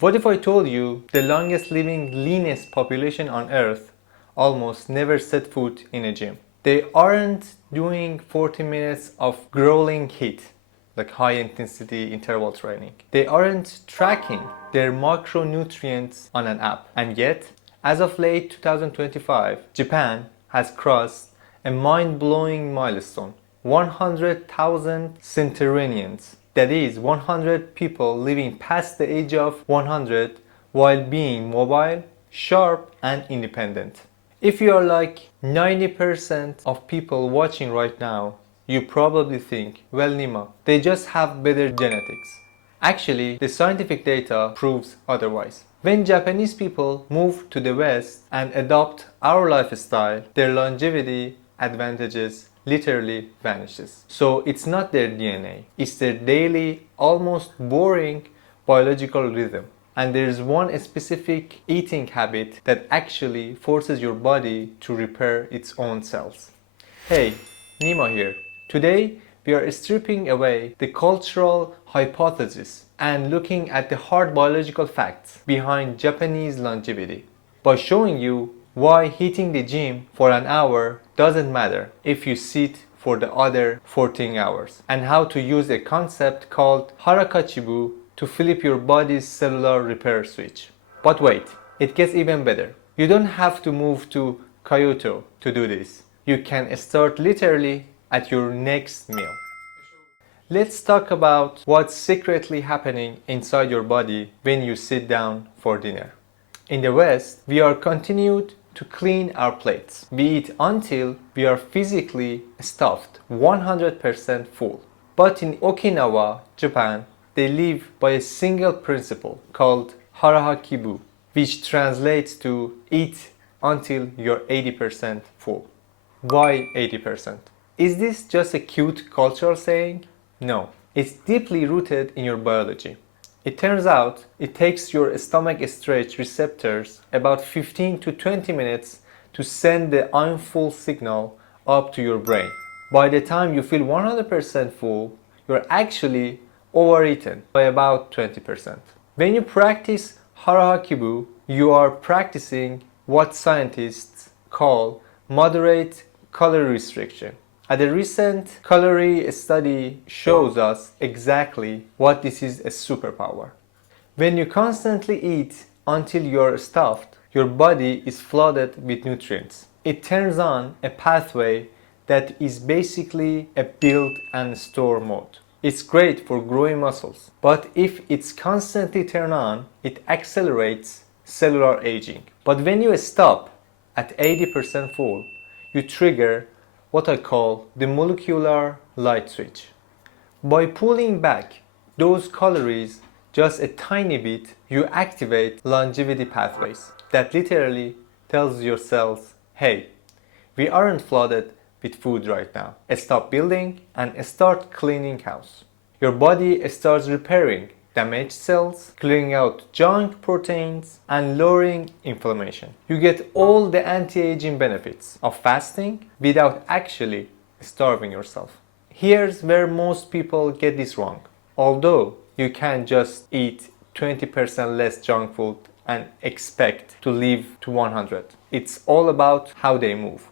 What if I told you the longest living, leanest population on earth almost never set foot in a gym? They aren't doing 40 minutes of grueling heat, like high intensity interval training. They aren't tracking their macronutrients on an app. And yet, as of late 2025, Japan has crossed a mind-blowing milestone. 100,000 centenarians. That is 100 people living past the age of 100 while being mobile, sharp and independent. If you are like 90% of people watching right now, you probably think, well Nima, they just have better genetics. Actually, the scientific data proves otherwise. When Japanese people move to the West and adopt our lifestyle, their longevity advantages literally vanishes. So it's not their DNA, it's their daily, almost boring biological rhythm. And there's one specific eating habit that actually forces your body to repair its own cells. Hey, Nima here. Today we are stripping away the cultural hypothesis and looking at the hard biological facts behind Japanese longevity by showing you why hitting the gym for an hour doesn't matter if you sit for the other 14 hours, and how to use a concept called Hara Hachi Bu to flip your body's cellular repair switch. But wait, it gets even better. You don't have to move to Kyoto to do this. You can start literally at your next meal. Let's talk about what's secretly happening inside your body when you sit down for dinner. In the West, we are continued to clean our plates. We eat until we are physically stuffed, 100% full. But in Okinawa, Japan, they live by a single principle called Hara Hachi Bu, which translates to eat until you're 80% full. Why 80%? Is this just a cute cultural saying? No, it's deeply rooted in your biology. It turns out it takes your stomach stretch receptors about 15 to 20 minutes to send the I'm full signal up to your brain. By the time you feel 100% full, you're actually overeaten by about 20%. When you practice Hara Hachi Bu, you are practicing what scientists call moderate calorie restriction. A recent calorie study shows us exactly what this is a superpower. When you constantly eat until you're stuffed, your body is flooded with nutrients. It turns on a pathway that is basically a build and store mode. It's great for growing muscles, but if it's constantly turned on, it accelerates cellular aging. But when you stop at 80% full, you trigger what I call the molecular light switch. By pulling back those calories just a tiny bit, you activate longevity pathways that literally tells your cells, hey, we aren't flooded with food right now. Stop building and start cleaning house. Your body starts repairing damaged cells, clearing out junk proteins, and lowering inflammation. You get all the anti-aging benefits of fasting without actually starving yourself. Here's where most people get this wrong. Although you can't just eat 20% less junk food and expect to live to 100. It's all about how they move.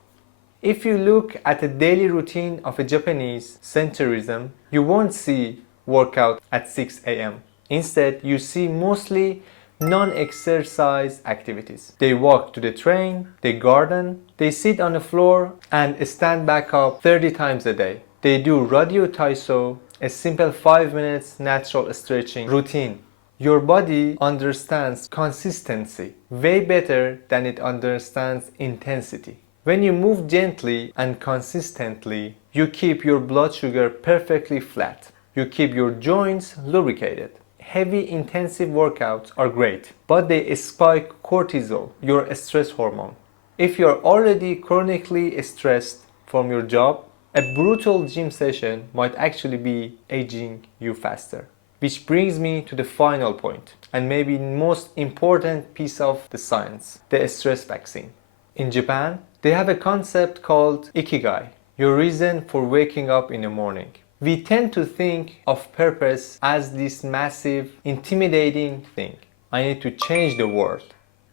If you look at the daily routine of a Japanese centurism, you won't see workout at 6 a.m. Instead, you see mostly non-exercise activities. They walk to the train, they garden, they sit on the floor and stand back up 30 times a day. They do radio taiso, a simple 5 minutes natural stretching routine. Your body understands consistency way better than it understands intensity. When you move gently and consistently, you keep your blood sugar perfectly flat. You keep your joints lubricated. Heavy intensive workouts are great, but they spike cortisol, your stress hormone. If you're already chronically stressed from your job, a brutal gym session might actually be aging you faster. Which brings me to the final point, and maybe most important piece of the science, the stress vaccine. In Japan, they have a concept called Ikigai, your reason for waking up in the morning. We tend to think of purpose as this massive, intimidating thing. I need to change the world.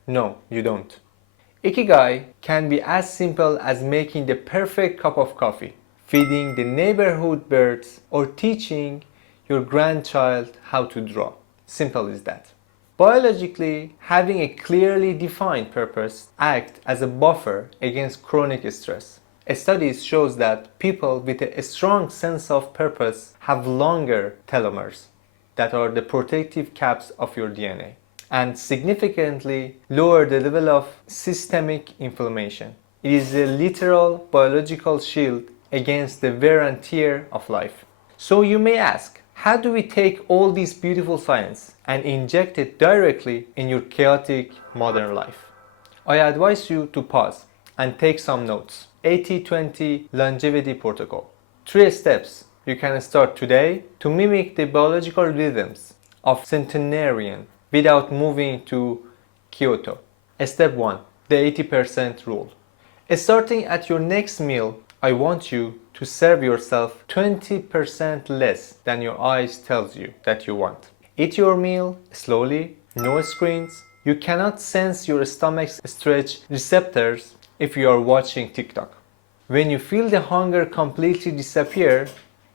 No, you don't. Ikigai can be as simple as making the perfect cup of coffee, feeding the neighborhood birds, or teaching your grandchild how to draw. Simple as that. Biologically, having a clearly defined purpose acts as a buffer against chronic stress. Studies shows that people with a strong sense of purpose have longer telomeres, that are the protective caps of your DNA, and significantly lower the level of systemic inflammation. It is a literal biological shield against the wear and tear of life. So you may ask, how do we take all this beautiful science and inject it directly in your chaotic modern life? I advise you to pause and take some notes. 80-20 longevity protocol. 3 steps you can start today to mimic the biological rhythms of centenarian without moving to Kyoto. Step 1. The 80% rule. Starting at your next meal, I want you to serve yourself 20% less than your eyes tells you that you want. Eat your meal slowly, no screens. You cannot sense your stomach's stretch receptors if you are watching TikTok. When you feel the hunger completely disappear,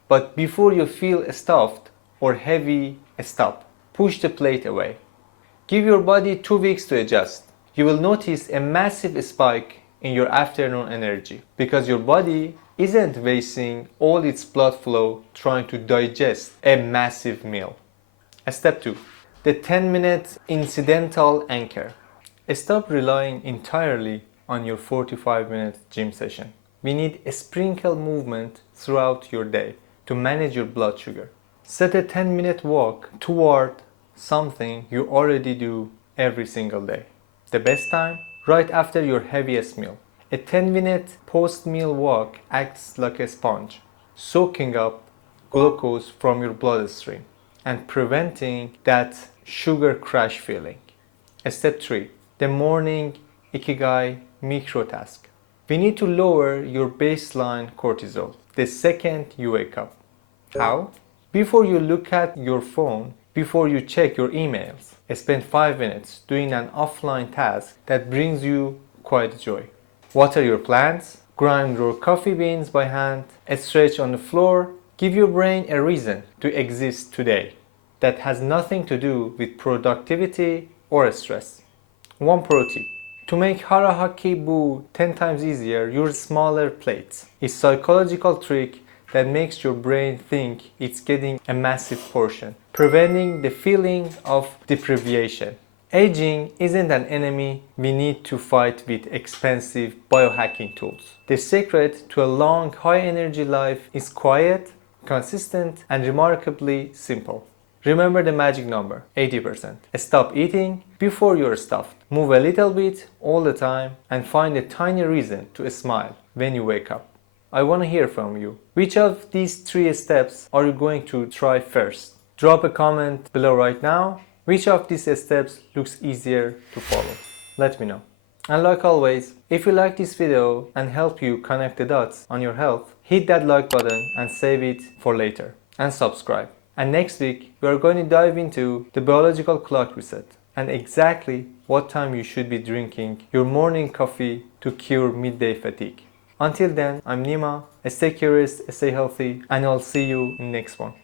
but before you feel stuffed or heavy, stop. Push the plate away. Give your body 2 weeks to adjust. You will notice a massive spike in your afternoon energy because your body isn't wasting all its blood flow trying to digest a massive meal. Step 2. The 10-minute incidental anchor. Stop relying entirely on your 45-minute gym session. We need a sprinkle movement throughout your day to manage your blood sugar. Set a 10-minute walk toward something you already do every single day. The best time? Right after your heaviest meal. A 10-minute post-meal walk acts like a sponge, soaking up glucose from your bloodstream and preventing that sugar crash feeling. Step 3. The morning Ikigai micro task. We need to lower your baseline cortisol the second you wake up. How? Before you look at your phone, before you check your emails, spend 5 minutes doing an offline task that brings you quiet joy. Water your plants, grind your coffee beans by hand, stretch on the floor. Give your brain a reason to exist today that has nothing to do with productivity or stress. One pro tip. To make Hara Hachi Bu 10 times easier, use smaller plates. It's a psychological trick that makes your brain think it's getting a massive portion, preventing the feeling of deprivation. Aging isn't an enemy we need to fight with expensive biohacking tools. The secret to a long, high-energy life is quiet, consistent, and remarkably simple. Remember the magic number, 80%. Stop eating before you're stuffed. Move a little bit all the time and find a tiny reason to smile when you wake up. I want to hear from you. Which of these 3 steps are you going to try first? Drop a comment below right now. Which of these steps looks easier to follow? Let me know. And like always, if you like this video and help you connect the dots on your health, hit that like button and save it for later. And subscribe. And next week, we are going to dive into the biological clock reset and exactly what time you should be drinking your morning coffee to cure midday fatigue. Until then, I'm Nima. Stay curious, stay healthy, and I'll see you in the next one.